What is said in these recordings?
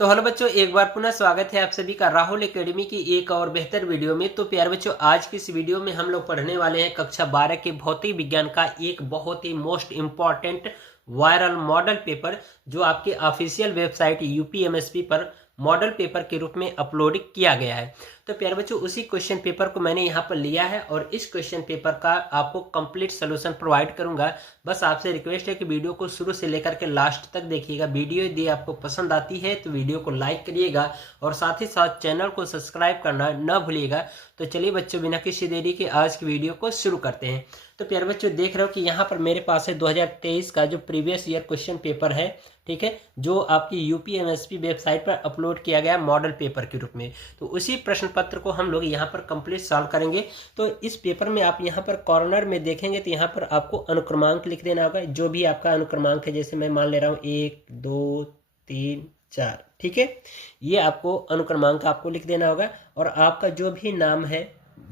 तो हेलो बच्चों, एक बार पुनः स्वागत है आप सभी का राहुल एकेडमी की एक और बेहतर वीडियो में। तो प्यारे बच्चों, आज की इस वीडियो में हम लोग पढ़ने वाले हैं कक्षा 12 के भौतिक विज्ञान का एक बहुत ही most important viral model paper, जो आपके ऑफिशियल वेबसाइट यूपीएमएसपी पर मॉडल पेपर के रूप में अपलोड किया गया है। तो प्यारे बच्चों, उसी क्वेश्चन पेपर को मैंने यहाँ पर लिया है और इस क्वेश्चन पेपर का आपको कंप्लीट सोल्यूशन प्रोवाइड करूंगा। बस आपसे रिक्वेस्ट है कि वीडियो को शुरू से लेकर के लास्ट तक देखिएगा। वीडियो यदि आपको पसंद आती है तो वीडियो को लाइक करिएगा और साथ ही साथ चैनल को सब्सक्राइब करना न भूलिएगा। तो चलिए बच्चों, बिना किसी देरी के आज की वीडियो को शुरू करते हैं। तो प्यारे बच्चों, देख रहे हो कि यहाँ पर मेरे पास है 2023 का जो प्रीवियस ईयर क्वेश्चन पेपर है, ठीक है, जो आपकी यूपीएमएसपी वेबसाइट पर अपलोड किया गया मॉडल पेपर के रूप में। तो उसी प्रश्न पत्र को हम लोग यहाँ पर कंप्लीट सॉल्व करेंगे। तो इस पेपर में आप यहाँ पर कॉर्नर में देखेंगे तो यहाँ पर आपको अनुक्रमांक लिख देना होगा, जो भी आपका अनुक्रमांक है। जैसे मैं मान ले रहा हूँ 1 2 3 4, ठीक है, ये आपको अनुक्रमांक आपको लिख देना होगा और आपका जो भी नाम है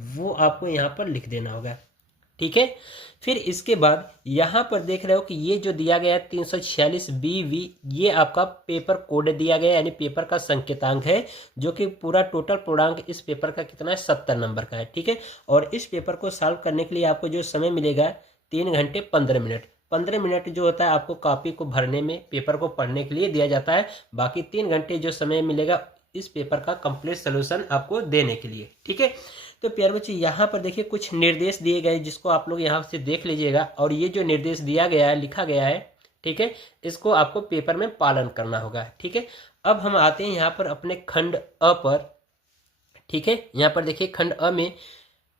वो आपको यहाँ पर लिख देना होगा, ठीक है। फिर इसके बाद यहाँ पर देख रहे हो कि ये जो दिया गया है 346 BV, ये आपका पेपर कोड दिया गया है, यानी पेपर का संकेतांक है, जो कि पूरा टोटल पूर्णांक इस पेपर का कितना है, 70 नंबर का है, ठीक है। और इस पेपर को सॉल्व करने के लिए आपको जो समय मिलेगा 3 घंटे 15 मिनट। 15 मिनट जो होता है आपको कॉपी को भरने में, पेपर को पढ़ने के लिए दिया जाता है। बाकी 3 घंटे जो समय मिलेगा इस पेपर का कंप्लीट सोल्यूशन आपको देने के लिए, ठीक है। तो प्यारे बच्चे, यहाँ पर देखिए कुछ निर्देश दिए गए, जिसको आप लोग यहाँ से देख लीजिएगा। और ये जो निर्देश दिया गया है, लिखा गया है, ठीक है, इसको आपको पेपर में पालन करना होगा, ठीक है। अब हम आते हैं यहाँ पर अपने खंड अ पर, ठीक है। यहाँ पर देखिए खंड अ में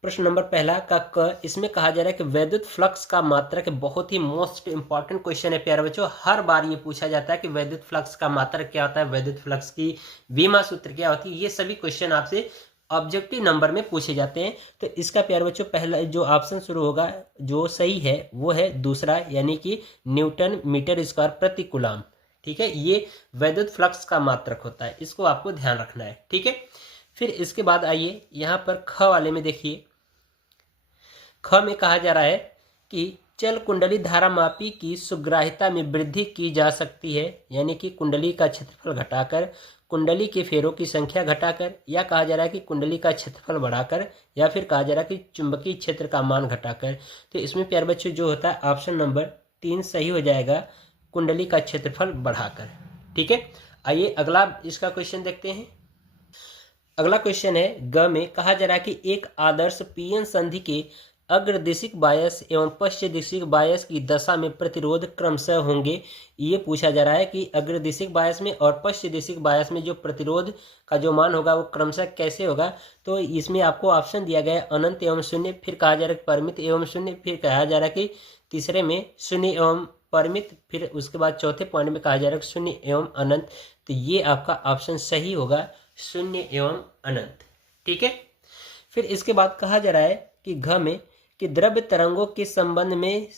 प्रश्न नंबर पहला का क, इसमें कहा जा रहा है कि वैद्युत फ्लक्स का मात्रक, बहुत ही मोस्ट इंपॉर्टेंट क्वेश्चन है प्यारे बच्चों। हर बार ये पूछा जाता है कि वैद्युत फ्लक्स का मात्रक क्या होता है, वैद्युत फ्लक्स की बीमा सूत्र क्या होती है। ये सभी क्वेश्चन आपसे ऑब्जेक्टिव नंबर में पूछे जाते हैं। तो इसका प्यारे बच्चों पहला जो ऑप्शन शुरू होगा, जो सही है, वो है दूसरा, यानी कि न्यूटन मीटर स्क्वायर प्रति कूलम, ठीक है। ये वैद्युत फ्लक्स का मात्रक होता है, इसको आपको ध्यान रखना है, ठीक है। फिर इसके बाद आइए यहाँ पर ख वाले में देखिए। ख में कहा जा रहा है कि चल कुंडली धारा मापी की सुग्राह्यता में वृद्धि की जा सकती है, यानी कि कुंडली का क्षेत्रफल घटाकर, कुंडली के फेरों की संख्या घटाकर, या कहा जा रहा है कि कुंडली का क्षेत्रफल बढ़ाकर, या फिर कहा जा रहा है कि चुंबकीय क्षेत्र का मान घटाकर। तो इसमें प्यारे बच्चों जो होता है ऑप्शन नंबर 3 सही हो जाएगा, कुंडली का क्षेत्रफल बढ़ाकर, ठीक है। आइए अगला इसका क्वेश्चन देखते हैं। अगला क्वेश्चन है ग में, कहा जा रहा है कि एक आदर्श पीएन संधि के अग्रदिशिक बायस एवं पश्चिम दिशिक बायस की दशा में प्रतिरोध क्रमशः होंगे। ये पूछा जा रहा है कि अग्रदिशिक बायस में और पश्चिम दिशिक बायस में जो प्रतिरोध का जो मान होगा वो क्रमशः कैसे होगा। तो इसमें आपको ऑप्शन दिया गया है अनंत एवं शून्य, फिर कहा जा रहा है परिमित एवं शून्य, फिर कहा जा रहा है कि तीसरे में शून्य एवं परिमित, फिर उसके बाद चौथे पॉइंट में कहा जा रहा है शून्य एवं अनंत। तो ये आपका ऑप्शन सही होगा, शून्य एवं अनंत, ठीक है। फिर इसके बाद कहा जा रहा है कि घ में कि द्रव्य तरंगों के संबंध में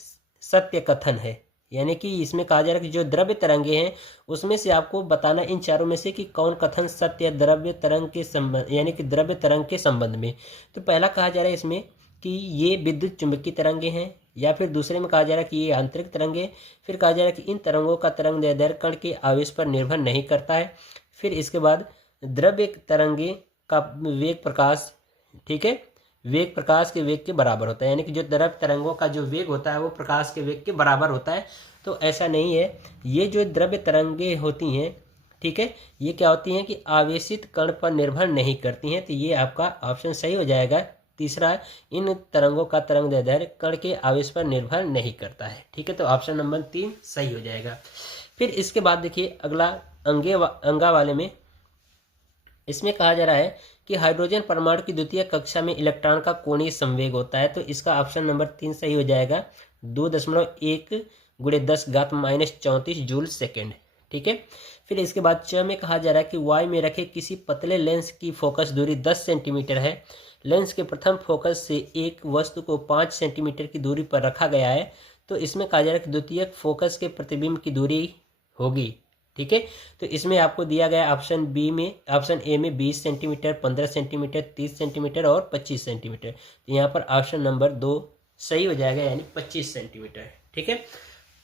सत्य कथन है, यानी कि इसमें कहा जा रहा है कि जो द्रव्य तरंगे हैं उसमें से आपको बताना इन चारों में से कि कौन कथन सत्य है द्रव्य तरंग के संबंध, यानी कि द्रव्य तरंग के संबंध में। तो पहला कहा जा रहा है इसमें कि ये विद्युत चुंबकीय तरंगे हैं, या फिर दूसरे में कहा जा रहा है कि ये आंतरिक तरंगे, फिर कहा जा रहा है कि इन तरंगों का तरंग दैर्ध्य कण के आवेश पर निर्भर नहीं करता है। फिर इसके बाद द्रव्य तरंगे का वेग प्रकाश, ठीक है, वेग प्रकाश के वेग के बराबर होता है, यानी कि जो द्रव्य तरंगों का जो वेग होता है वो प्रकाश के वेग के बराबर होता है। तो ऐसा नहीं है, ये जो द्रव्य तरंगे होती हैं, ठीक है, ये क्या होती हैं कि आवेशित कण पर निर्भर नहीं करती हैं। तो ये आपका ऑप्शन सही हो जाएगा तीसरा, इन तरंगों का तरंग दैर्ध्य कण के आवेश पर निर्भर नहीं करता है, ठीक है। तो ऑप्शन नंबर 3 सही हो जाएगा। फिर इसके बाद देखिए अगला अंगा वाले में, इसमें कहा जा रहा है कि हाइड्रोजन परमाणु की द्वितीय कक्षा में इलेक्ट्रॉन का कोणीय संवेग होता है। तो इसका ऑप्शन नंबर 3 सही हो जाएगा, 2.1 × 10⁻⁻34 जूल सेकेंड, ठीक है। फिर इसके बाद च में कहा जा रहा है कि वाय में रखे किसी पतले लेंस की फोकस दूरी 10 सेंटीमीटर है। लेंस के प्रथम फोकस से एक वस्तु को 5 सेंटीमीटर की दूरी पर रखा गया है। तो इसमें कहा जा रहा है कि द्वितीय फोकस के प्रतिबिंब की दूरी होगी, ठीक है। तो इसमें आपको दिया गया ऑप्शन बी में, ऑप्शन ए में 20 सेंटीमीटर, 15 सेंटीमीटर, 30 सेंटीमीटर और 25 सेंटीमीटर। तो यहाँ पर ऑप्शन नंबर 2 सही हो जाएगा, यानी 25 सेंटीमीटर, ठीक है।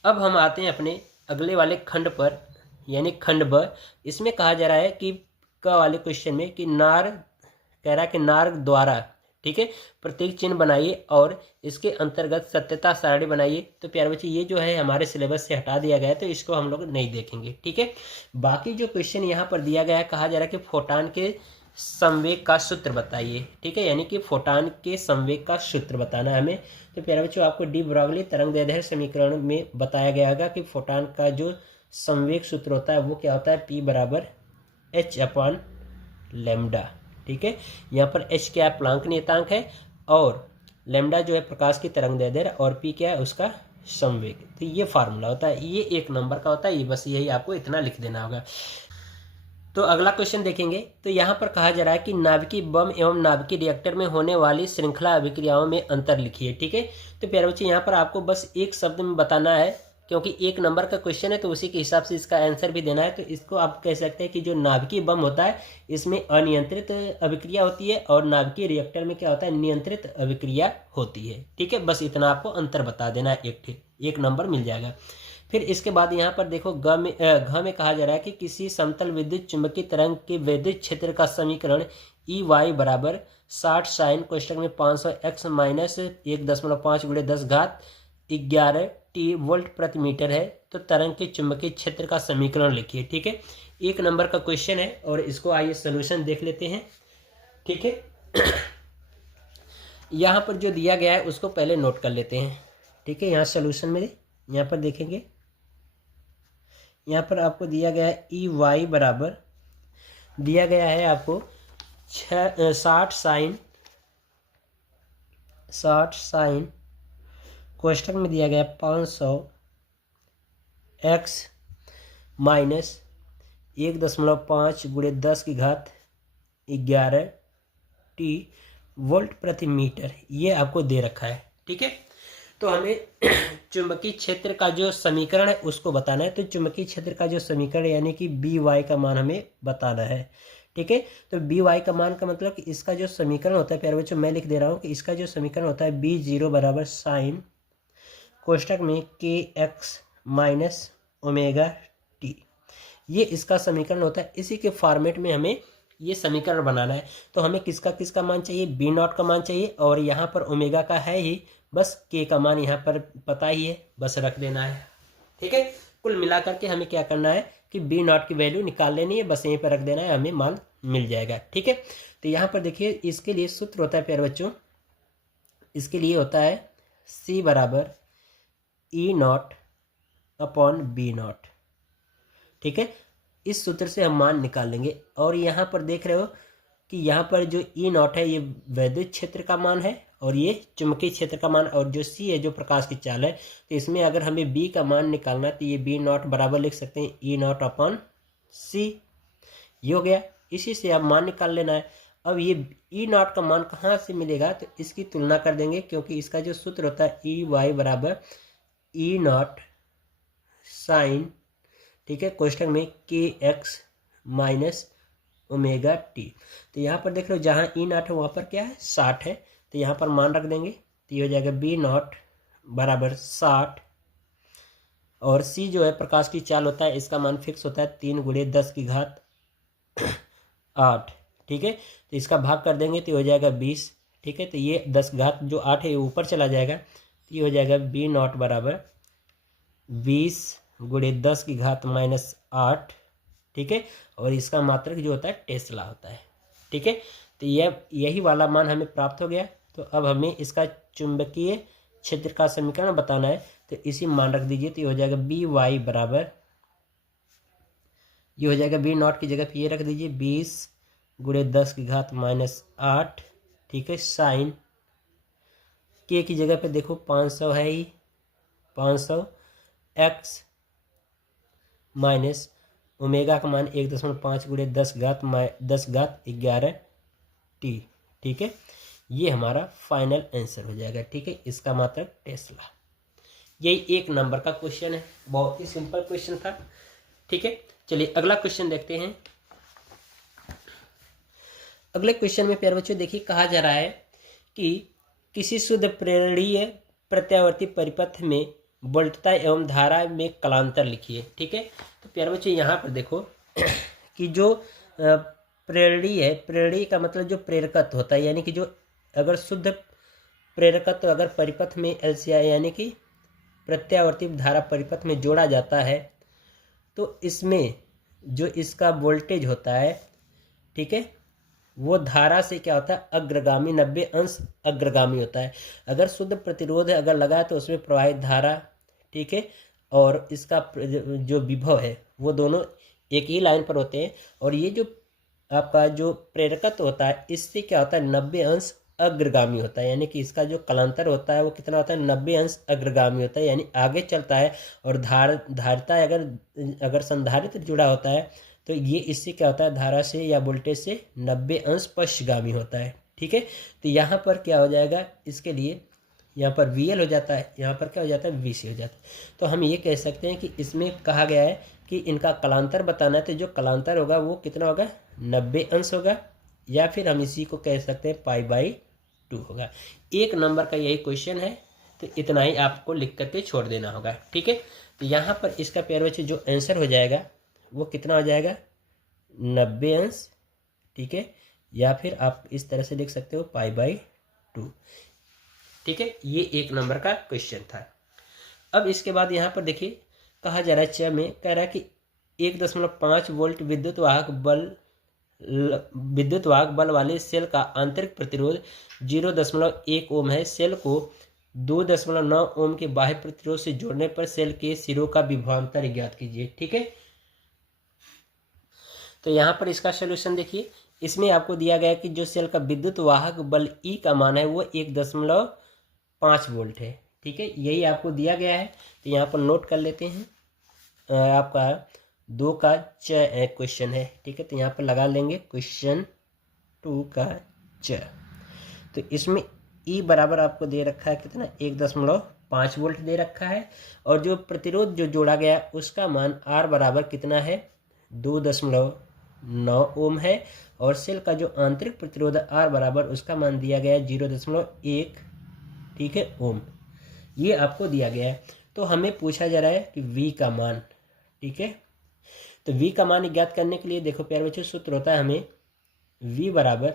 अब हम आते हैं अपने अगले वाले खंड पर, यानी खंड ब, इसमें कहा जा रहा है कि क वाले क्वेश्चन में कि नार कह रहा है कि नार द्वारा, ठीक है, प्रतीक चिन्ह बनाइए और इसके अंतर्गत सत्यता सारणी बनाइए। तो प्यारे बच्चे ये जो है हमारे सिलेबस से हटा दिया गया है, तो इसको हम लोग नहीं देखेंगे, ठीक है। बाकी जो क्वेश्चन यहाँ पर दिया गया है, कहा जा रहा है कि फोटान के संवेग का सूत्र बताइए, ठीक है, यानी कि फोटान के संवेग का सूत्र बताना है हमें। तो प्यारे बच्चों आपको डी ब्रॉगली तरंगदैर्ध्य समीकरण में बताया गया होगा कि फोटान का जो संवेग सूत्र होता है वो क्या होता है, P बराबर h/λ, ठीक है। यहाँ पर h क्या है, प्लांक नियतांक है, और लैम्डा जो है प्रकाश की तरंगदैर्ध्य, और P क्या है, उसका संवेग। तो ये फार्मूला होता है, ये 1 नंबर का होता है, ये बस यही आपको इतना लिख देना होगा। तो अगला क्वेश्चन देखेंगे। तो यहाँ पर कहा जा रहा है कि नाभिकीय बम एवं नाभिकीय रिएक्टर में होने वाली श्रृंखला अभिक्रियाओं में अंतर लिखिए, ठीक है। तो प्यारे बच्चे यहाँ पर आपको बस एक शब्द में बताना है, क्योंकि 1 नंबर का क्वेश्चन है तो उसी के हिसाब से इसका आंसर भी देना है। तो इसको आप कह सकते हैं कि जो नाभिकीय बम होता है इसमें अनियंत्रित अभिक्रिया होती है, और नाभिकीय रिएक्टर में क्या होता है, नियंत्रित अभिक्रिया होती है, ठीक है। बस इतना आपको अंतर बता देना है, 1 नंबर मिल जाएगा। फिर इसके बाद यहाँ पर देखो घ में कहा जा रहा है कि किसी समतल विद्युत चुंबकीय तरंग के विद्युत क्षेत्र का समीकरण EY बराबर 60 साइन कोष्टक में 500 x माइनस 1.5 × 10⁻11 t वोल्ट प्रति मीटर है। तो तरंग के चुंबकीय क्षेत्र का समीकरण लिखिए, ठीक है। 1 नंबर का क्वेश्चन है और इसको आइए सोल्यूशन देख लेते हैं, ठीक है। यहाँ पर जो दिया गया है उसको पहले नोट कर लेते हैं, ठीक है। यहाँ सोल्यूशन में यहाँ पर देखेंगे, यहाँ पर आपको दिया गया है EY बराबर दिया गया है आपको 60 साइन कोष्टक में दिया गया 500 x माइनस 1.5 × 10⁻11 t वोल्ट प्रति मीटर, ये आपको दे रखा है, ठीक है। तो हमें चुंबकीय क्षेत्र का जो समीकरण है उसको बताना है। तो चुंबकीय क्षेत्र का जो समीकरण यानी कि BY का मान हमें बताना है, ठीक है। तो BY का मान का मतलब कि इसका जो समीकरण होता है, प्यारे बच्चों मैं लिख दे रहा हूँ कि इसका जो समीकरण होता है B0 बराबर साइन कोष्टक में KX माइनस ओमेगा t, ये इसका समीकरण होता है। इसी के फॉर्मेट में हमें ये समीकरण बनाना है। तो हमें किसका मान चाहिए, B0 का मान चाहिए, और यहाँ पर ओमेगा का है ही, बस K का मान यहाँ पर पता ही है, बस रख देना है, ठीक है। कुल मिलाकर के हमें क्या करना है कि B0 की वैल्यू निकाल लेनी है, बस यहीं पर रख देना है, हमें मान मिल जाएगा, ठीक है। तो यहाँ पर देखिए इसके लिए सूत्र होता है प्यारे बच्चों, इसके लिए होता है C बराबर E0/B0, ठीक है। इस सूत्र से हम मान निकाल लेंगे। और यहाँ पर देख रहे हो कि यहाँ पर जो E0 है ये वैद्युत क्षेत्र का मान है, और ये चुंबकीय क्षेत्र का मान, और जो C है जो प्रकाश की चाल है। तो इसमें अगर हमें B का मान निकालना है तो ये B0 बराबर लिख सकते हैं E0/C, ये हो गया। इसी से अब मान निकाल लेना है। अब ये E0 का मान कहाँ से मिलेगा, तो इसकी तुलना कर देंगे, क्योंकि इसका जो सूत्र होता है EY बराबर E0 साइन, ठीक है, कोष्टक में KX माइनस ओमेगा t। तो यहाँ पर देख लो जहाँ E0 है वहाँ पर क्या है, 60 है। तो यहाँ पर मान रख देंगे, तो ये हो जाएगा B0 बराबर 60, और C जो है प्रकाश की चाल होता है, इसका मान फिक्स होता है 3 × 10⁸, ठीक है। तो इसका भाग कर देंगे तो हो जाएगा 20, ठीक है। तो ये 10 जो 8 है ये ऊपर चला जाएगा, तो ये हो जाएगा B0 बराबर 20 × 10⁻−8, ठीक है। और इसका मात्रक जो होता है टेस्ला होता है, ठीक है। तो यही वाला मान हमें प्राप्त हो गया। तो अब हमें इसका चुंबकीय क्षेत्र का समीकरण बताना है, तो इसी मान रख दीजिए। तो ये हो जाएगा BY बराबर, ये हो जाएगा B0 की जगह पे ये रख दीजिए 20 × 10⁻−8, ठीक है, साइन K की जगह पे देखो 500 है ही, 500 x माइनस ओमेगा का मान 1.5 × 10⁻11 t, ठीक है। ये हमारा फाइनल आंसर हो जाएगा, ठीक है। इसका मात्रक टेस्ला। यही 1 नंबर का क्वेश्चन है, बहुत ही सिंपल क्वेश्चन था, ठीक है। चलिए अगला क्वेश्चन देखते हैं। अगले क्वेश्चन में प्यारे बच्चों देखिए कहा जा रहा है कि किसी शुद्ध प्रेरणीय प्रत्यावर्ती परिपथ में वोल्टता एवं धारा में कलांतर लिखिए, ठीक है। तो प्यारे बच्चे यहाँ पर देखो कि जो प्रेरणी है, प्रेरणी का मतलब जो प्रेरकत्व होता है, यानी कि जो अगर शुद्ध प्रेरकत्व अगर परिपथ में एलसीआई यानी कि प्रत्यावर्ती धारा परिपथ में जोड़ा जाता है तो इसमें जो इसका वोल्टेज होता है, ठीक है, वो धारा से क्या होता है, अग्रगामी, 90 अंश अग्रगामी होता है। अगर शुद्ध प्रतिरोध अगर लगा है तो उसमें प्रवाहित धारा, ठीक है, और इसका जो विभव है वो दोनों एक ही लाइन पर होते हैं। और ये जो आपका जो प्रेरकत्व होता है इससे क्या होता है, 90 अंश अग्रगामी होता है, यानी कि इसका जो कलांतर होता है वो कितना होता है, 90 अंश अग्रगामी होता है, यानी आगे चलता है। और धारिता अगर संधारित्र जुड़ा होता है तो ये इससे क्या होता है, धारा से या वोल्टेज से 90 अंश पश्चगामी होता है, ठीक है। तो यहाँ पर क्या हो जाएगा, इसके लिए यहाँ पर VL हो जाता है, यहाँ पर क्या हो जाता है, VC हो जाता है। तो हम ये कह सकते हैं कि इसमें कहा गया है कि इनका कलांतर बताना है, तो जो कलांतर होगा वो कितना होगा, 90 अंश होगा, या फिर हम इसी को कह सकते हैं π/2 होगा। 1 नंबर का यही क्वेश्चन है, तो इतना ही आपको लिख करके छोड़ देना होगा, ठीक है। तो यहाँ पर इसका प्यारे बच्चे जो आंसर हो जाएगा वो कितना हो जाएगा, 90 अंश, ठीक है, या फिर आप इस तरह से लिख सकते हो π/2, ठीक है। ये 1 नंबर का क्वेश्चन था। अब इसके बाद यहाँ पर देखिए कहा जा रहा है च में, कह रहा है कि 1.5 वोल्ट विद्युत वाहक बल वाले सेल का आंतरिक प्रतिरोध 0.1 ओम है। सेल को 2.9 ओम के बाह्य प्रतिरोध से जोड़ने पर सेल के सिरों का विभवांतर ज्ञात कीजिए, ठीक है। तो यहाँ पर इसका सलूशन देखिए, इसमें आपको दिया गया है कि जो सेल का विद्युत वाहक बल E का मान है वो 1.5 वोल्ट है, ठीक है, यही आपको दिया गया है। तो यहाँ पर नोट कर लेते हैं, आपका 2 का च क्वेश्चन है, ठीक है। तो यहाँ पर लगा लेंगे क्वेश्चन 2 का च। तो इसमें E बराबर आपको दे रखा है कितना, 1.5 वोल्ट दे रखा है, और जो प्रतिरोध जो जोड़ा गया उसका मान R बराबर कितना है, 2.9 ओम है, और सेल का जो आंतरिक प्रतिरोध R बराबर उसका मान दिया गया है 0.1, ठीक है, ओम। ये आपको दिया गया है। तो हमें पूछा जा रहा है कि V का मान, ठीक है। तो V का मान ज्ञात करने के लिए देखो प्यारे बच्चों, सूत्र होता है हमें V बराबर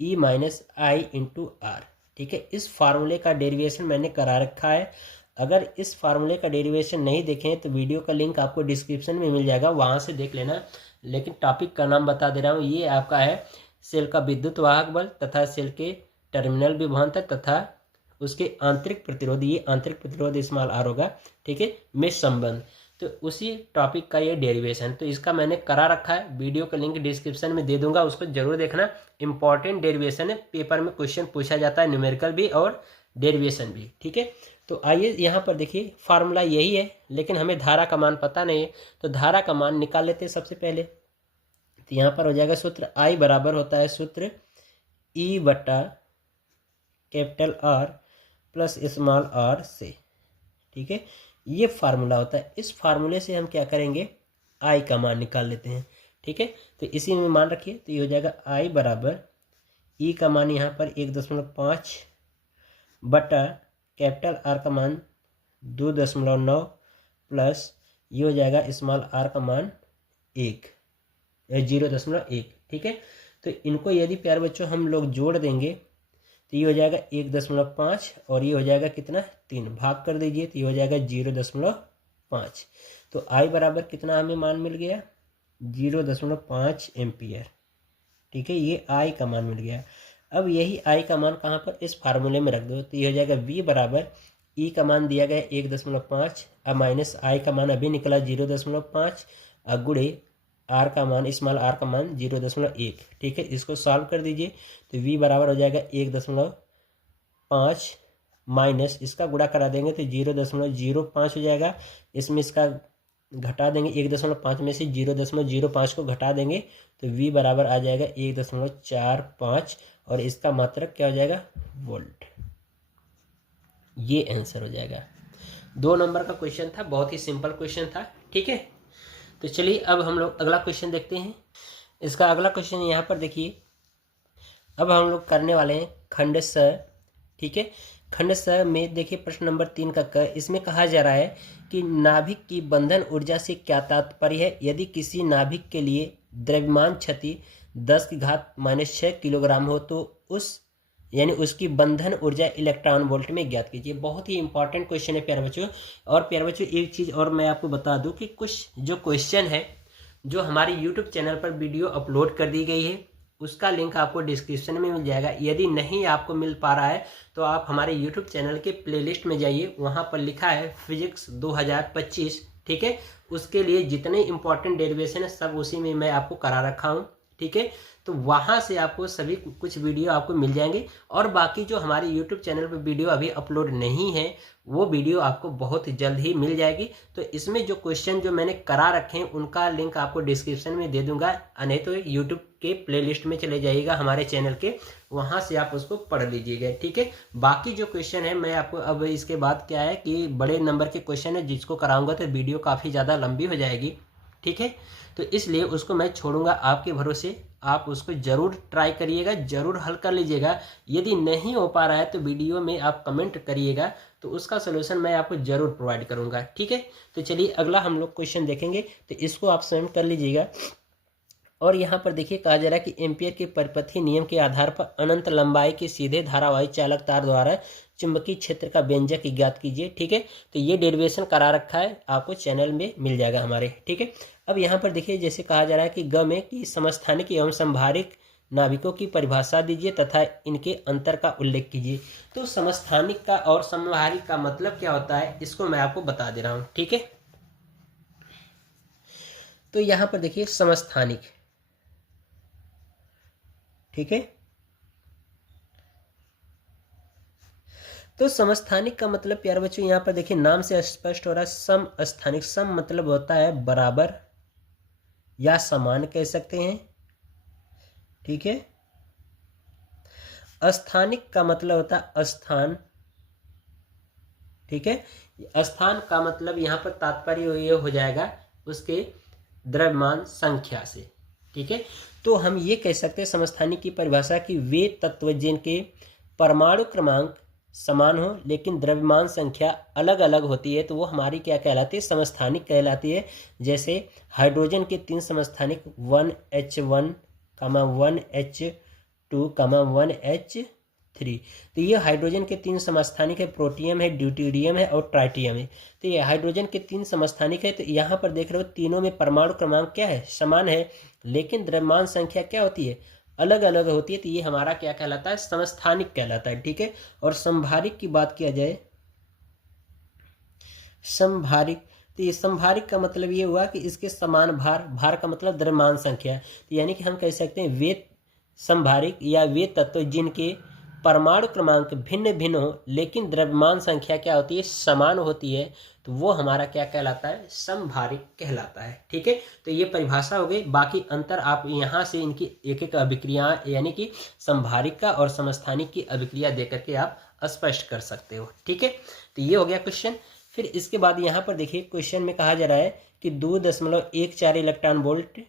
E minus I into R, ठीक है। इस फार्मूले का डेरिवेशन मैंने करा रखा है। अगर इस फार्मूले का डेरिवेशन नहीं देखें तो वीडियो का लिंक आपको डिस्क्रिप्शन में मिल जाएगा, वहाँ से देख लेना। लेकिन टॉपिक का नाम बता दे रहा हूँ, ये आपका है सेल का विद्युत वाहक बल तथा सेल के टर्मिनल विभवांतर तथा उसके आंतरिक प्रतिरोध, ये आंतरिक प्रतिरोध स्मॉल r होगा, ठीक है, में संबंध। तो उसी टॉपिक का ये डेरिवेशन, तो इसका मैंने करा रखा है, वीडियो का लिंक डिस्क्रिप्शन में दे दूंगा, उसको जरूर देखना। इंपॉर्टेंट डेरिवेशन है, पेपर में क्वेश्चन पूछा जाता है, न्यूमेरिकल भी और डेरिवेशन भी, ठीक है। तो आइए यहाँ पर देखिए, फार्मूला यही है, लेकिन हमें धारा का मान पता नहीं है, तो धारा का मान निकाल लेते हैं सबसे पहले। तो यहाँ पर हो जाएगा सूत्र I बराबर होता है सूत्र E बटा capital R plus small r से, ठीक है, ये फार्मूला होता है। इस फार्मूले से हम क्या करेंगे, I का मान निकाल लेते हैं, ठीक है। तो इसी में मान रखिए, तो ये हो जाएगा I बराबर E का मान यहाँ पर 1.5 बटा कैपिटल R का मान 2.9 प्लस ये हो जाएगा स्मॉल r का मान 0.1, ठीक है। तो इनको यदि प्यारे बच्चों हम लोग जोड़ देंगे तो ये हो जाएगा 1.5 और ये हो जाएगा कितना, 3, भाग कर दीजिए तो ये हो जाएगा 0.5। तो I बराबर कितना हमें मान मिल गया, 0.5 एम्पियर, ठीक है, ये I का मान मिल गया। अब यही I का मान कहाँ पर, इस फार्मूले में रख दो, तो ये हो जाएगा V बराबर E का मान दिया गया 1.5, अब माइनस I का मान अभी निकला 0.5, अब गुड़े R का मान, स्मॉल r का मान 0.1, ठीक है। इसको सॉल्व कर दीजिए तो V बराबर हो जाएगा 1.5 माइनस इसका गुणा करा देंगे तो 0.05 हो जाएगा। इसमें इसका घटा देंगे, 1.5 में से 0.05 को घटा देंगे तो V बराबर आ जाएगा 1.45 और इसका मात्रक क्या हो जाएगा, वोल्ट। ये आंसर हो जाएगा। 2 नंबर का क्वेश्चन था, बहुत ही सिंपल क्वेश्चन था, ठीक है। तो चलिए अब हम लोग अगला क्वेश्चन देखते हैं। इसका अगला क्वेश्चन यहाँ पर देखिए, अब हम लोग करने वाले हैं खंड स, ठीक है। खंड स में देखिए प्रश्न नंबर 3 का क, इसमें कहा जा रहा है कि नाभिक की बंधन ऊर्जा से क्या तात्पर्य है। यदि किसी नाभिक के लिए द्रव्यमान क्षति 10⁻⁻6 किलोग्राम हो तो उसकी बंधन ऊर्जा इलेक्ट्रॉन वोल्ट में ज्ञात कीजिए। बहुत ही इंपॉर्टेंट क्वेश्चन है प्यारे बच्चों। और प्यारे बच्चों एक चीज़ और मैं आपको बता दूं कि कुछ जो क्वेश्चन है जो हमारे यूट्यूब चैनल पर वीडियो अपलोड कर दी गई है उसका लिंक आपको डिस्क्रिप्शन में मिल जाएगा। यदि नहीं आपको मिल पा रहा है तो आप हमारे यूट्यूब चैनल के प्लेलिस्ट में जाइए, वहाँ पर लिखा है फिजिक्स 2025, ठीक है। उसके लिए जितने इंपॉर्टेंट डेरिवेशन है सब उसी में मैं आपको करा रखा हूँ, ठीक है। तो वहाँ से आपको सभी कुछ वीडियो आपको मिल जाएंगे। और बाकी जो हमारे यूट्यूब चैनल पर वीडियो अभी अपलोड नहीं है वो वीडियो आपको बहुत जल्द ही मिल जाएगी। तो इसमें जो क्वेश्चन जो मैंने करा रखे हैं उनका लिंक आपको डिस्क्रिप्शन में दे दूंगा, नहीं तो यूट्यूब के प्लेलिस्ट में चले जाइएगा हमारे चैनल के, वहाँ से आप उसको पढ़ लीजिएगा, ठीक है। बाकी जो क्वेश्चन है मैं आपको अब इसके बाद क्या है कि बड़े नंबर के क्वेश्चन है जिसको कराऊंगा तो वीडियो काफ़ी ज़्यादा लंबी हो जाएगी, ठीक है। तो इसलिए उसको मैं छोड़ूंगा आपके भरोसे, आप उसको जरूर ट्राई करिएगा, जरूर हल कर लीजिएगा। यदि नहीं हो पा रहा है तो वीडियो में आप कमेंट करिएगा, तो उसका सोल्यूशन मैं आपको जरूर प्रोवाइड करूंगा, ठीक है। तो चलिए अगला हम लोग क्वेश्चन देखेंगे, तो इसको आप स्वयं कर लीजिएगा। और यहाँ पर देखिए कहा जा रहा है कि एम्पियर के परिपथीय नियम के आधार पर अनंत लंबाई के सीधे धारावाही चालक तार द्वारा चुंबकीय क्षेत्र का व्यंजक ज्ञात कीजिए, ठीक है। तो ये डेरिवेशन करा रखा है, आपको चैनल में मिल जाएगा हमारे, ठीक है। अब यहाँ पर देखिए जैसे कहा जा रहा है कि ग में कि समस्थानिक एवं संभारिक नाभिकों की परिभाषा दीजिए तथा इनके अंतर का उल्लेख कीजिए। तो समस्थानिक का और संभारिक का मतलब क्या होता है इसको मैं आपको बता दे रहा हूँ, ठीक है। तो यहाँ पर देखिए समस्थानिक, ठीक है। तो समस्थानिक का मतलब प्यारे बच्चों यहाँ पर देखिए नाम से स्पष्ट हो रहा है, समस्थानिक। सम मतलब होता है बराबर या समान कह सकते हैं, ठीक है। अस्थानिक का मतलब होता है स्थान, ठीक है। स्थान का मतलब यहाँ पर तात्पर्य ये हो जाएगा उसके द्रव्यमान संख्या से, ठीक है। तो हम ये कह सकते हैं समस्थानिक की परिभाषा कि वे तत्व जिनके परमाणु क्रमांक समान हो लेकिन द्रव्यमान संख्या अलग अलग होती है तो वो हमारी क्या कहलाती है, समस्थानिक कहलाती है। जैसे हाइड्रोजन के 3 समस्थानिक 1H1, 1H2, 1H3। तो ये हाइड्रोजन के 3 समस्थानिक है, प्रोटियम है, ड्यूटेरियम है और ट्राइटियम है। तो ये हाइड्रोजन के 3 समस्थानिक है। तो यहाँ पर देख रहे हो तीनों में परमाणु क्रमांक क्या है, समान है, लेकिन द्रव्यमान संख्या क्या होती है, अलग अलग होती है। तो ये हमारा क्या कहलाता है, समस्थानिक कहलाता है, ठीक है। और संभारिक की बात किया जाए, संभारिक, तो ये संभारिक का मतलब ये हुआ कि इसके समान भार, भार का मतलब द्रव्यमान संख्या। तो यानी कि हम कह सकते हैं वे संभारिक या वे तत्व जिनके परमाणु क्रमांक भिन्न भिन्न हो लेकिन द्रव्यमान संख्या क्या होती है, समान होती है, तो वो हमारा क्या कहलाता है, समभारिक कहलाता है, ठीक है। तो ये परिभाषा हो गई। बाकी अंतर आप यहाँ से इनकी एक एक अभिक्रिया यानी कि समभारिक का और समस्थानिक की अभिक्रिया देकर के आप स्पष्ट कर सकते हो, ठीक है। तो ये हो गया क्वेश्चन। फिर इसके बाद यहाँ पर देखिए क्वेश्चन में कहा जा रहा है कि 2.14 इलेक्ट्रॉन वोल्ट,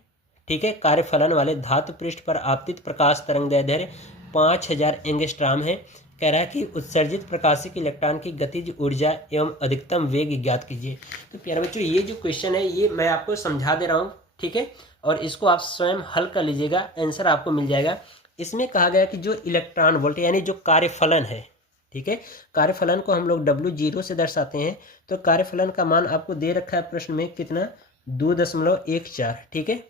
ठीक है, कार्यफलन वाले धातु पृष्ठ पर आपतित प्रकाश तरंग दैर्ध्य 5000 एंगस्ट्रॉम है। कह रहा है कि उत्सर्जित प्रकाशिक इलेक्ट्रॉन की गतिज ऊर्जा एवं अधिकतम वेग ज्ञात कीजिए। तो प्यारे बच्चों ये जो क्वेश्चन है ये मैं आपको समझा दे रहा हूँ, ठीक है, और इसको आप स्वयं हल कर लीजिएगा, आंसर आपको मिल जाएगा। इसमें कहा गया कि जो इलेक्ट्रॉन वोल्ट यानी जो कार्यफलन है, ठीक है, कार्यफलन को हम लोग W0 से दर्शाते हैं। तो कार्यफलन का मान आपको दे रखा है प्रश्न में कितना, 2.14, ठीक है,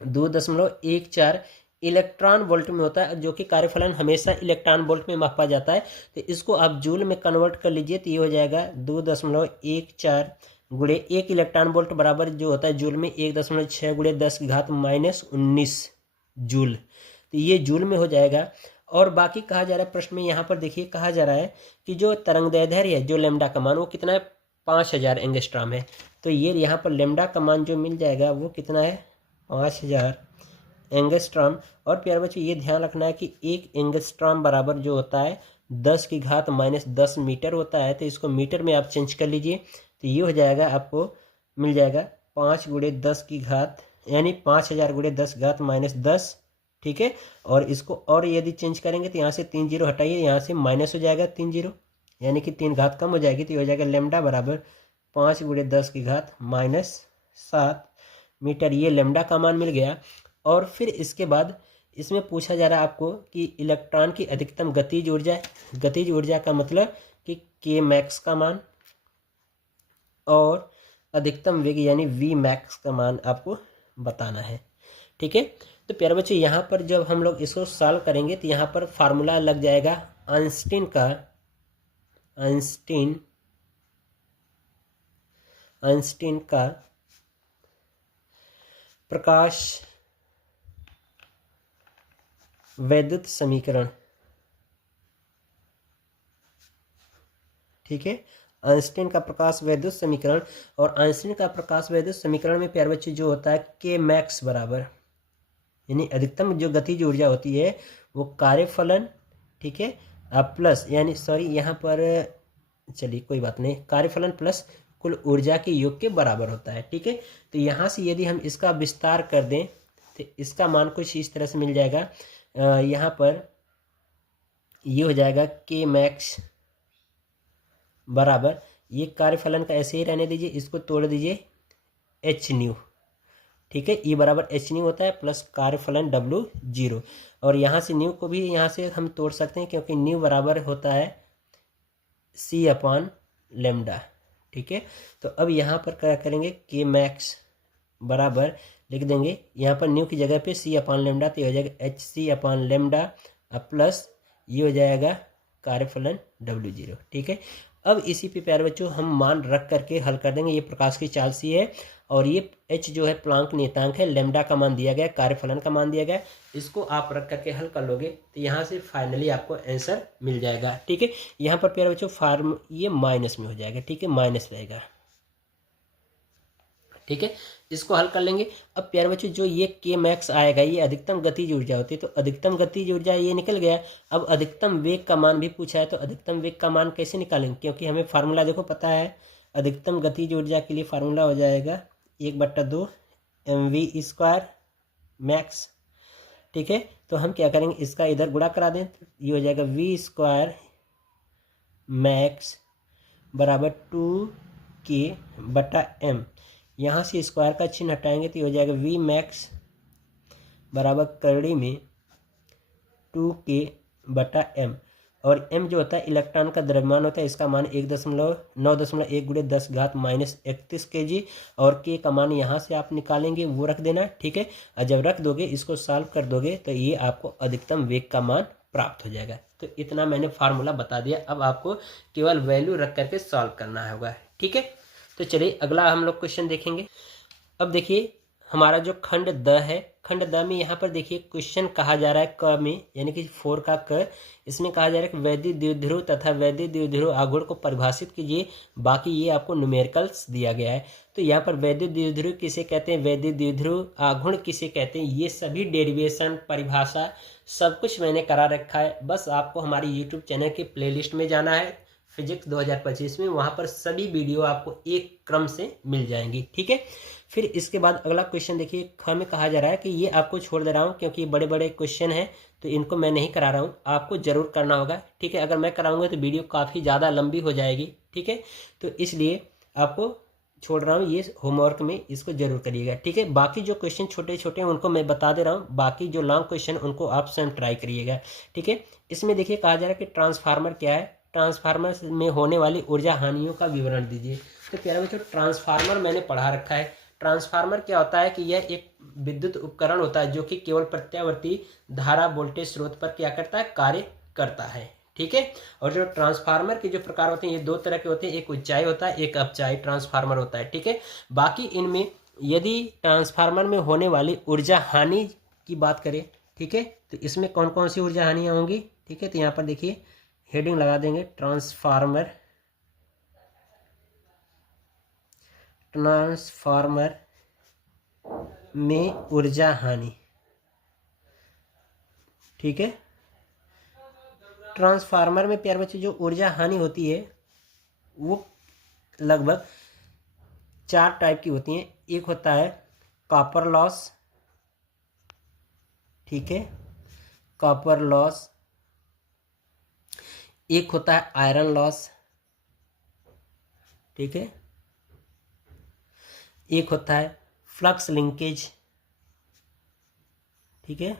2.14 इलेक्ट्रॉन वोल्ट में होता है, जो कि कार्यफलन हमेशा इलेक्ट्रॉन वोल्ट में मापा जाता है। तो इसको आप जूल में कन्वर्ट कर लीजिए तो ये हो जाएगा 2.14 गुणे 1 इलेक्ट्रॉन वोल्ट बराबर जो होता है जूल में 1.6 गुणे 10⁻−19 जूल। तो ये जूल में हो जाएगा। और बाकी कहा जा रहा है प्रश्न में, यहाँ पर देखिए कहा जा रहा है कि जो तरंग दैर्ध्य है, जो लेमडा का मान वो कितना है, 5000 एंगस्ट्रॉम है। तो ये यहाँ पर लेमडा का मान जो मिल जाएगा वो कितना है, 5000 एंगस्ट्रॉम। और प्यारे बच्चों ये ध्यान रखना है कि 1 एंगस्ट्रॉम बराबर जो होता है 10⁻−10 मीटर होता है। तो इसको मीटर में आप चेंज कर लीजिए तो ये हो जाएगा, आपको मिल जाएगा 5 × 10 की घात यानी 5000 × 10⁻10 ठीक है। और इसको और यदि चेंज करेंगे तो यहाँ से 3 जीरो हटाइए, यहाँ से माइनस हो जाएगा 3 जीरो, यानी कि 3 घात कम हो जाएगी, तो ये हो जाएगा लेमडा बराबर 5 × 10 की घात -7 मीटर। ये लेमडा का मान मिल गया। और फिर इसके बाद इसमें पूछा जा रहा है आपको कि इलेक्ट्रॉन की अधिकतम गतिज ऊर्जा। गतिज ऊर्जा का मतलब कि के मैक्स का मान और अधिकतम वेग यानी वी मैक्स का मान आपको बताना है, ठीक है। तो प्यारे बच्चों, यहाँ पर जब हम लोग इसको सॉल्व करेंगे तो यहाँ पर फार्मूला लग जाएगा आइंस्टीन का प्रकाश वैद्युत समीकरण, ठीक है। आइंस्टीन का प्रकाश वैद्युत समीकरण, और आइंस्टीन का प्रकाश वैद्युत समीकरण में प्यारे बच्चे जो होता है के मैक्स बराबर, यानी अधिकतम जो गतिज ऊर्जा होती है वो कार्यफलन, ठीक है, प्लस यानी सॉरी यहाँ पर चलिए कोई बात नहीं, कार्यफलन प्लस कुल ऊर्जा के योग के बराबर होता है, ठीक है। तो यहाँ से यदि हम इसका विस्तार कर दें तो इसका मान कुछ इस तरह से मिल जाएगा। यहाँ पर ये हो जाएगा के मैक्स बराबर, ये कार्यफलन का ऐसे ही रहने दीजिए, इसको तोड़ दीजिए एच न्यू, ठीक है। ई बराबर एच न्यू होता है प्लस कार्यफलन डब्ल्यू जीरो, और यहाँ से न्यू को भी यहाँ से हम तोड़ सकते हैं क्योंकि न्यू बराबर होता है सी अपॉन लेमडा, ठीक है। तो अब यहाँ पर क्या करेंगे, के मैक्स बराबर लिख देंगे यहाँ पर न्यू की जगह पे सी अपॉन लेमडा, तो ये हो जाएगा H C upon lambda plus ये हो जाएगा कार्यफलन डब्ल्यू जीरो, ठीक है। अब इसी पे प्यारे बच्चों हम मान रख करके हल कर देंगे। ये प्रकाश की चाल सी है और ये एच जो है प्लांक नियतांक है, लेमडा का मान दिया गया, कार्यफलन का मान दिया गया, इसको आप रख करके हल कर लोगे तो यहाँ से फाइनली आपको आंसर मिल जाएगा, ठीक है। यहाँ पर प्यारे बच्चों फार्म ये माइनस में हो जाएगा, ठीक है, माइनस रहेगा, ठीक है। इसको हल कर लेंगे। अब प्यारे बच्चों जो ये के मैक्स आएगा ये अधिकतम गतिज ऊर्जा होती है, तो अधिकतम गतिज ऊर्जा ये निकल गया। अब अधिकतम वेग का मान भी पूछा है, तो अधिकतम वेग का मान कैसे निकालेंगे, क्योंकि हमें फार्मूला देखो पता है, अधिकतम गतिज ऊर्जा के लिए फार्मूला हो जाएगा 1/2 mv² मैक्स, ठीक है। तो हम क्या करेंगे, इसका इधर गुणा करा दें, तो ये हो जाएगा v² मैक्स बराबर 2k/m। यहाँ से स्क्वायर का चिन्ह हटाएंगे तो ये हो जाएगा वी मैक्स बराबर करड़ी में 2k/m, और m जो होता है इलेक्ट्रॉन का द्रव्यमान होता है, इसका मान 9.1 × 10 घात -31 kg, और k का मान यहाँ से आप निकालेंगे वो रख देना, ठीक है। और जब रख दोगे इसको सॉल्व कर दोगे तो ये आपको अधिकतम वेग का मान प्राप्त हो जाएगा। तो इतना मैंने फार्मूला बता दिया, अब आपको केवल वैल्यू रख करके सॉल्व करना होगा, ठीक है। तो चलिए अगला हम लोग क्वेश्चन देखेंगे। अब देखिए हमारा जो खंड द है, खंड द में यहाँ पर देखिए क्वेश्चन कहा जा रहा है क में, यानी कि 4 का क, इसमें कहा जा रहा है कि वैद्युत द्विध्रुव तथा वैद्युत द्विध्रुव आघूर्ण को परिभाषित कीजिए। बाकी ये आपको न्यूमेरिकल्स दिया गया है। तो यहाँ पर वैद्युत द्विध्रुव किसे कहते हैं, वैद्युत द्विध्रुव आघूर्ण किसे कहते हैं, ये सभी डेरिवेशन परिभाषा सब कुछ मैंने करा रखा है। बस आपको हमारी यूट्यूब चैनल के प्लेलिस्ट में जाना है फिजिक्स 2025 में, वहाँ पर सभी वीडियो आपको एक क्रम से मिल जाएंगी, ठीक है। फिर इसके बाद अगला क्वेश्चन देखिए, ख में कहा जा रहा है कि ये आपको छोड़ दे रहा हूँ क्योंकि ये बड़े बड़े क्वेश्चन हैं, तो इनको मैं नहीं करा रहा हूँ, आपको जरूर करना होगा, ठीक है। अगर मैं कराऊंगा तो वीडियो काफ़ी ज़्यादा लंबी हो जाएगी, ठीक है। तो इसलिए आपको छोड़ रहा हूँ, ये होमवर्क में इसको जरूर करिएगा, ठीक है। बाकी जो क्वेश्चन छोटे छोटे हैं उनको मैं बता दे रहा हूँ, बाकी जो लॉन्ग क्वेश्चन उनको आप स्वयं ट्राई करिएगा, ठीक है। इसमें देखिए कहा जा रहा है कि ट्रांसफार्मर क्या है, ट्रांसफार्मर में होने वाली ऊर्जा हानियों का विवरण दीजिए। तो प्यारे बच्चों ट्रांसफार्मर मैंने पढ़ा रखा है। ट्रांसफार्मर क्या होता है कि यह एक विद्युत उपकरण होता है जो कि केवल प्रत्यावर्ती धारा वोल्टेज स्रोत पर क्या करता है, कार्य करता है, ठीक है। और जो ट्रांसफार्मर के जो प्रकार होते हैं ये 2 तरह के होते हैं, एक उच्चाई होता है, एक अपचाई ट्रांसफार्मर होता है, ठीक है। बाकी इनमें यदि ट्रांसफार्मर में होने वाली ऊर्जा हानि की बात करें, ठीक है, तो इसमें कौन कौन सी ऊर्जा हानियाँ होंगी, ठीक है। तो यहाँ पर देखिए हेडिंग लगा देंगे ट्रांसफार्मर में ऊर्जा हानि, ठीक है। ट्रांसफार्मर में प्यारे बच्चे जो ऊर्जा हानि होती है वो लगभग 4 टाइप की होती हैं। एक होता है कॉपर लॉस, ठीक है, कॉपर लॉस। एक होता है आयरन लॉस, ठीक है। एक होता है फ्लक्स लिंकेज, ठीक है,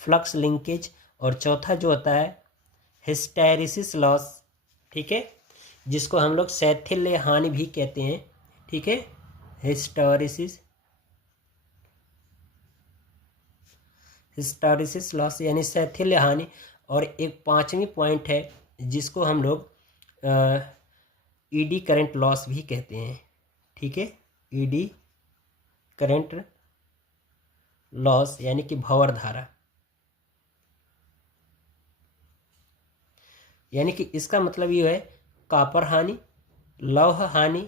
फ्लक्स लिंकेज। और चौथा जो होता है हिस्टैरिसीस लॉस, ठीक है, जिसको हम लोग शैथिल्य हानि भी कहते हैं, ठीक है, हिस्टैरिसीस लॉस यानी शैथिल्य हानि। और एक पांचवी पॉइंट है जिसको हम लोग ईडी करंट लॉस भी कहते हैं, ठीक है, ईडी करंट लॉस यानी कि भंवर धारा। यानी कि इसका मतलब ये है कॉपर हानि, लौह हानि,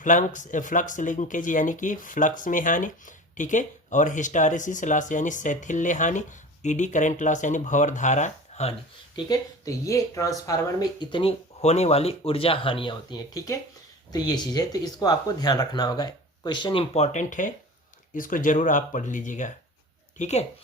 फ्लक्स लिंकेज यानी कि फ्लक्स में हानि, ठीक है, और हिस्टैरिसीस लॉस यानी शैथिल्य हानि, ईडी करंट लॉस यानी भंवर धारा हानि, ठीक है। तो ये ट्रांसफार्मर में इतनी होने वाली ऊर्जा हानियां होती हैं, ठीक है। तो ये चीज़ है, तो इसको आपको ध्यान रखना होगा। क्वेश्चन इंपॉर्टेंट है, इसको जरूर आप पढ़ लीजिएगा, ठीक है।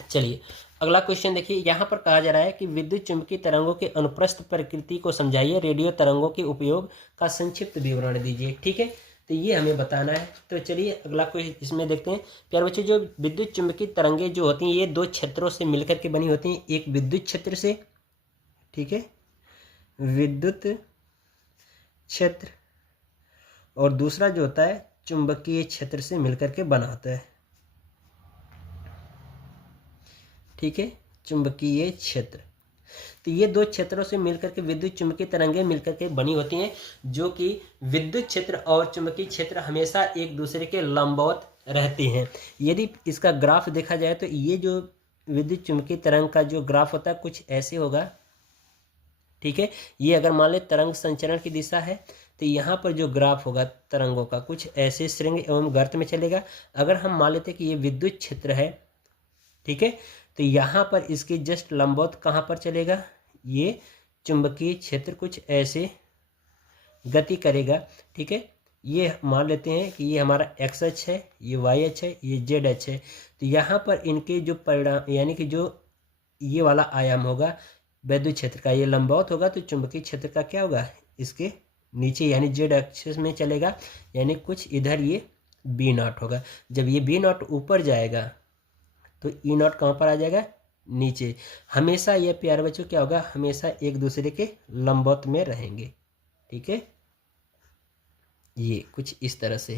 चलिए अगला क्वेश्चन देखिए, यहाँ पर कहा जा रहा है कि विद्युत चुंबकीय तरंगों के अनुप्रस्थ प्रकृति को समझाइए, रेडियो तरंगों के उपयोग का संक्षिप्त विवरण दीजिए, ठीक है। तो ये हमें बताना है। तो चलिए अगला क्वेश्चन इसमें देखते हैं। प्यारे बच्चों, जो विद्युत चुंबकीय तरंगें जो होती हैं ये दो क्षेत्रों से मिलकर के बनी होती हैं, एक विद्युत क्षेत्र से, ठीक है, विद्युत क्षेत्र, और दूसरा जो होता है चुंबकीय क्षेत्र से मिलकर के बना होता है, ठीक है, चुंबकीय क्षेत्र। तो ये दो क्षेत्रों से मिलकर के विद्युत चुंबकीय तरंगें मिलकर के बनी होती हैं, जो कि विद्युत क्षेत्र और चुंबकीय क्षेत्र हमेशा एक दूसरे के लंबवत रहते हैं। यदि इसका ग्राफ देखा जाए तो ये जो विद्युत चुंबकीय तरंग का जो ग्राफ होता है कुछ ऐसे होगा, ठीक है। ये अगर मान ले तरंग संचरण की दिशा है तो यहाँ पर जो ग्राफ होगा तरंगों का कुछ ऐसे श्रृंग एवं गर्त में चलेगा। अगर हम मान लेते कि ये विद्युत क्षेत्र है, ठीक है, तो यहाँ पर इसके जस्ट लंबवत कहाँ पर चलेगा, ये चुंबकीय क्षेत्र कुछ ऐसे गति करेगा, ठीक है। ये मान लेते हैं कि ये हमारा एक्स अक्ष है, ये वाई अक्ष है, ये जेड अक्ष है। तो यहाँ पर इनके जो परिणाम यानी कि जो ये वाला आयाम होगा विद्युत क्षेत्र का, ये लंबवत होगा, तो चुंबकीय क्षेत्र का क्या होगा, इसके नीचे यानी जेड अक्ष में चलेगा, यानी कुछ इधर ये बी नॉट होगा। जब ये बी नॉट ऊपर जाएगा तो ई नॉट कहाँ पर आ जाएगा, नीचे। हमेशा ये प्यारे बच्चों क्या होगा, हमेशा एक दूसरे के लंबवत में रहेंगे, ठीक है, ये कुछ इस तरह से।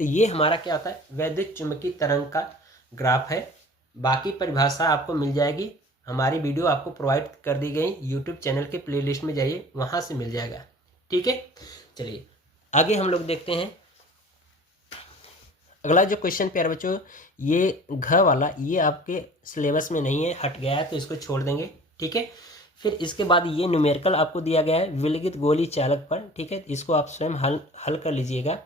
तो ये हमारा क्या होता है, वैद्युत चुंबकीय तरंग का ग्राफ है। बाकी परिभाषा आपको मिल जाएगी, हमारी वीडियो आपको प्रोवाइड कर दी गई, यूट्यूब चैनल के प्लेलिस्ट में जाइए, वहाँ से मिल जाएगा, ठीक है। चलिए आगे हम लोग देखते हैं। अगला जो क्वेश्चन प्यारे बच्चों, ये घ वाला ये आपके सिलेबस में नहीं है, हट गया है, तो इसको छोड़ देंगे, ठीक है। फिर इसके बाद ये न्यूमेरिकल आपको दिया गया है विलगित गोली चालक पर, ठीक है, इसको आप स्वयं हल कर लीजिएगा।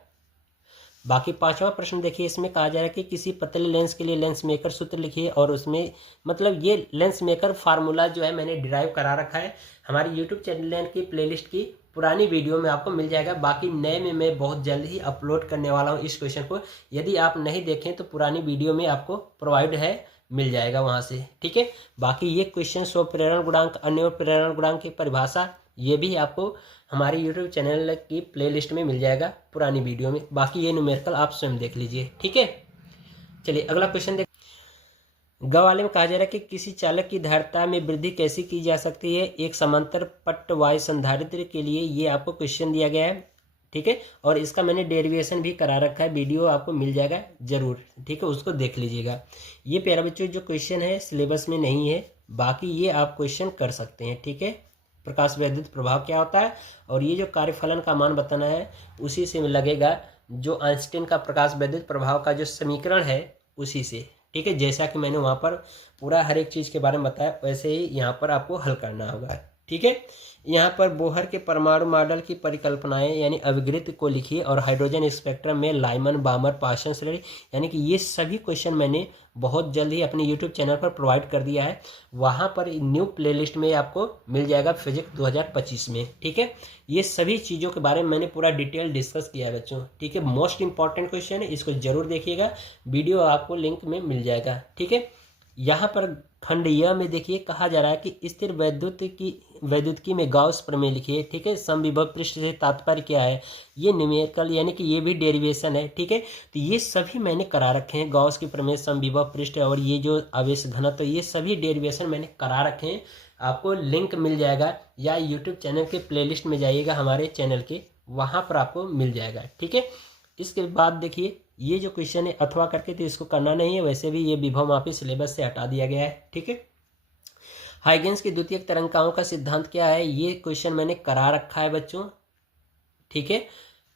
बाकी पांचवा प्रश्न देखिए, इसमें कहा जा रहा है कि किसी पतले लेंस के लिए लेंस मेकर सूत्र लिखिए, और उसमें मतलब ये लेंस मेकर फार्मूला जो है मैंने डिराइव करा रखा है, हमारी यूट्यूब चैनल की प्लेलिस्ट की पुरानी वीडियो में आपको मिल जाएगा। बाकी नए में मैं बहुत जल्द ही अपलोड करने वाला हूँ इस क्वेश्चन को, यदि आप नहीं देखें तो पुरानी वीडियो में आपको प्रोवाइड है, मिल जाएगा वहाँ से, ठीक है। बाकी ये क्वेश्चन स्व प्रेरण गुणांक, अन्य प्रेरण गुणांक की परिभाषा, ये भी आपको हमारे यूट्यूब चैनल की प्लेलिस्ट में मिल जाएगा पुरानी वीडियो में। बाकी ये न्यूमेरिकल आप स्वयं देख लीजिए, ठीक है। चलिए अगला क्वेश्चन देख। ग वाले में कहा जा रहा है कि किसी चालक की धारिता में वृद्धि कैसे की जा सकती है, एक समांतर पट्ट वायु संधारित्र के लिए ये आपको क्वेश्चन दिया गया है, ठीक है। और इसका मैंने डेरिवेशन भी करा रखा है, वीडियो आपको मिल जाएगा जरूर, ठीक है, उसको देख लीजिएगा। ये प्यारा बच्चों जो क्वेश्चन है सिलेबस में नहीं है, बाकी ये आप क्वेश्चन कर सकते हैं, ठीक है। प्रकाश वैद्युत प्रभाव क्या होता है, और ये जो कार्यफलन का मान बताना है उसी से लगेगा जो आइंस्टीन का प्रकाश वैद्युत प्रभाव का जो समीकरण है उसी से, ठीक है। जैसा कि मैंने वहाँ पर पूरा हर एक चीज़ के बारे में बताया, वैसे ही यहाँ पर आपको हल करना होगा, ठीक है। यहाँ पर बोहर के परमाणु मॉडल की परिकल्पनाएं यानी अभिगृत को लिखिए और हाइड्रोजन स्पेक्ट्रम में लाइमन बामर पार्सन श्रेणी, यानी कि ये सभी क्वेश्चन मैंने बहुत जल्द ही अपने यूट्यूब चैनल पर प्रोवाइड कर दिया है। वहाँ पर न्यू प्लेलिस्ट में आपको मिल जाएगा फिजिक्स 2025 में। ठीक है, ये सभी चीज़ों के बारे में मैंने पूरा डिटेल डिस्कस किया है बच्चों। ठीक है, मोस्ट इंपॉर्टेंट क्वेश्चन है, इसको जरूर देखिएगा, वीडियो आपको लिंक में मिल जाएगा। ठीक है, यहाँ पर खंड य में देखिए कहा जा रहा है कि स्थिर वैद्युतिकी में गाउस प्रमेय लिखिए। ठीक है, समविभव पृष्ठ से तात्पर्य क्या है, ये न्यूमेरिकल यानी कि ये भी डेरिवेशन है। ठीक है, तो ये सभी मैंने करा रखे हैं, गाउस की प्रमेय, समविभव पृष्ठ और ये जो आवेश घनत्व, तो ये सभी डेरिवेशन मैंने करा रखे हैं। आपको लिंक मिल जाएगा या यूट्यूब चैनल के प्लेलिस्ट में जाइएगा हमारे चैनल के, वहाँ पर आपको मिल जाएगा। ठीक है, इसके बाद देखिए ये जो क्वेश्चन है अथवा करके, तो इसको करना नहीं है, वैसे भी ये विभव मापी सिलेबस से हटा दिया गया है। ठीक है, हाइगेंस की द्वितीयक तरंगाओं का सिद्धांत क्या है, ये क्वेश्चन मैंने करा रखा है बच्चों। ठीक है,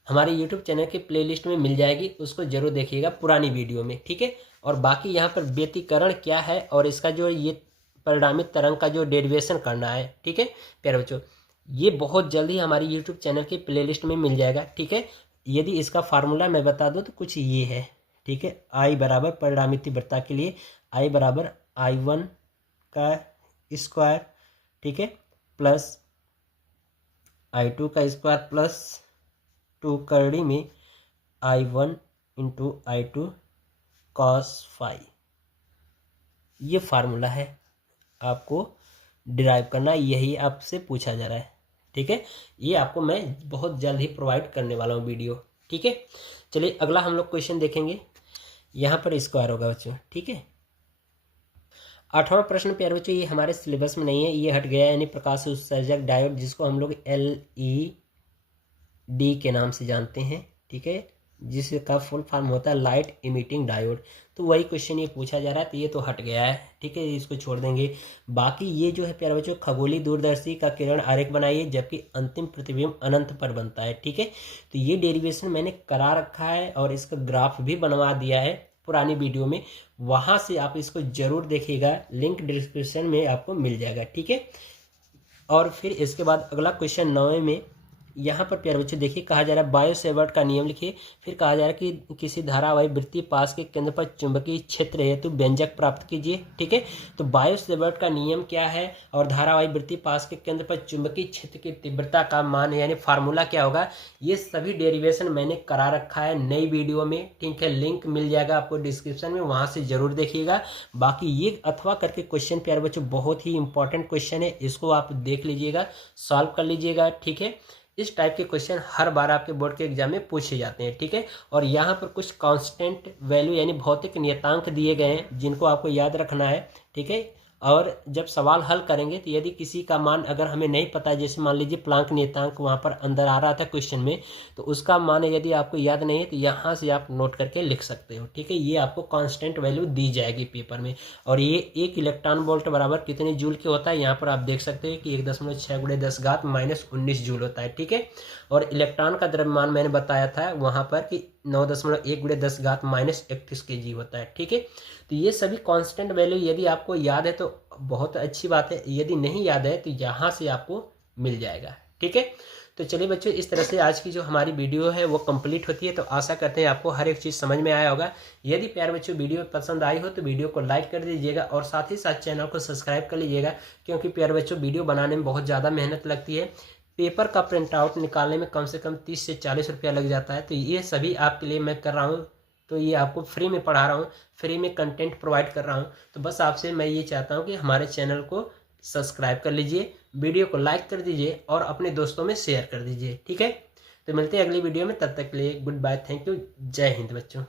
हमारे यूट्यूब चैनल के प्लेलिस्ट में मिल जाएगी, उसको जरूर देखिएगा पुरानी वीडियो में। ठीक है, और बाकी यहाँ पर व्यतिकरण क्या है और इसका जो ये परिणामित तरंग का जो डेरिवेशन करना है। ठीक है प्यारे बच्चों, ये बहुत जल्दी हमारे यूट्यूब चैनल के प्लेलिस्ट में मिल जाएगा। ठीक है, यदि इसका फार्मूला मैं बता दूं तो कुछ ये है। ठीक है, I बराबर परिणामी तीव्रता के लिए I बराबर I1 का स्क्वायर, ठीक है, प्लस I2 का स्क्वायर प्लस 2 करड़ी में I1 इंटू I2 cos फाई, ये फार्मूला है, आपको डिराइव करना, यही आपसे पूछा जा रहा है। ठीक है, ये आपको मैं बहुत जल्द ही प्रोवाइड करने वाला हूँ वीडियो। ठीक है, चलिए अगला हम लोग क्वेश्चन देखेंगे। यहाँ पर स्क्वायर होगा बच्चों। ठीक है, 8वां प्रश्न प्यारे बच्चों, ये हमारे सिलेबस में नहीं है, ये हट गया, यानी प्रकाश उत्सर्जक डायोड, जिसको हम लोग LED के नाम से जानते हैं। ठीक है, जिसका फुल फॉर्म होता है लाइट इमिटिंग डायोड। तो वही क्वेश्चन ये पूछा जा रहा है, तो ये तो हट गया है। ठीक है, इसको छोड़ देंगे। बाकी ये जो है प्यारे बच्चों, खगोलीय दूरदर्शी का किरण आरेख बनाइए जबकि अंतिम प्रतिबिंब अनंत पर बनता है। ठीक है, तो ये डेरिवेशन मैंने करा रखा है और इसका ग्राफ भी बनवा दिया है पुरानी वीडियो में, वहाँ से आप इसको जरूर देखिएगा, लिंक डिस्क्रिप्शन में आपको मिल जाएगा। ठीक है, और फिर इसके बाद अगला क्वेश्चन 9 में यहाँ पर प्यारे बच्चों देखिए कहा जा रहा है बायो सेवर्ट का नियम लिखिए। फिर कहा जा रहा है कि किसी धारावाही वृत्तीय पास के केंद्र पर चुंबकीय क्षेत्र हेतु व्यंजक प्राप्त कीजिए। ठीक है, तो बायो सेवर्ट का नियम क्या है और धारावाही वृत्तीय पास के केंद्र पर चुंबकीय क्षेत्र की तीव्रता का मान यानी फार्मूला क्या होगा, ये सभी डेरिवेशन मैंने करा रखा है नई वीडियो में। ठीक है, लिंक मिल जाएगा आपको डिस्क्रिप्शन में, वहाँ से जरूर देखिएगा। बाकी ये अथवा करके क्वेश्चन प्यारे बच्चों बहुत ही इंपॉर्टेंट क्वेश्चन है, इसको आप देख लीजिएगा, सॉल्व कर लीजिएगा। ठीक है, इस टाइप के क्वेश्चन हर बार आपके बोर्ड के एग्जाम में पूछे जाते हैं। ठीक है, और यहाँ पर कुछ कांस्टेंट वैल्यू यानी भौतिक नियतांक दिए गए हैं जिनको आपको याद रखना है। ठीक है, और जब सवाल हल करेंगे तो यदि किसी का मान अगर हमें नहीं पता है, जैसे मान लीजिए प्लांक नियतांक वहाँ पर अंदर आ रहा था क्वेश्चन में, तो उसका मान यदि आपको याद नहीं है तो यहाँ से आप नोट करके लिख सकते हो। ठीक है, ये आपको कांस्टेंट वैल्यू दी जाएगी पेपर में। और ये 1 इलेक्ट्रॉन वोल्ट बराबर कितने जूल के होता है, यहाँ पर आप देख सकते हैं कि 1.6 × 10⁻−19 जूल होता है। ठीक है, और इलेक्ट्रॉन का द्रव्यमान मैंने बताया था वहाँ पर कि 9.1 × 10⁻−31 kg होता है। ठीक है, तो ये सभी कांस्टेंट वैल्यू यदि आपको याद है तो बहुत अच्छी बात है, यदि नहीं याद है तो यहाँ से आपको मिल जाएगा। ठीक है, तो चलिए बच्चों, इस तरह से आज की जो हमारी वीडियो है वो कंप्लीट होती है। तो आशा करते हैं आपको हर एक चीज़ समझ में आया होगा। यदि प्यारे बच्चों वीडियो पसंद आई हो तो वीडियो को लाइक कर दीजिएगा और साथ ही साथ चैनल को सब्सक्राइब कर लीजिएगा, क्योंकि प्यारे बच्चों वीडियो बनाने में बहुत ज़्यादा मेहनत लगती है। पेपर का प्रिंट आउट निकालने में कम से कम 30 से 40 रुपया लग जाता है। तो ये सभी आपके लिए मैं कर रहा हूँ, तो ये आपको फ्री में पढ़ा रहा हूँ, फ्री में कंटेंट प्रोवाइड कर रहा हूँ। तो बस आपसे मैं ये चाहता हूँ कि हमारे चैनल को सब्सक्राइब कर लीजिए, वीडियो को लाइक कर दीजिए और अपने दोस्तों में शेयर कर दीजिए। ठीक है, तो मिलते हैं अगली वीडियो में, तब तक के लिए गुड बाय, थैंक यू, जय हिंद बच्चों।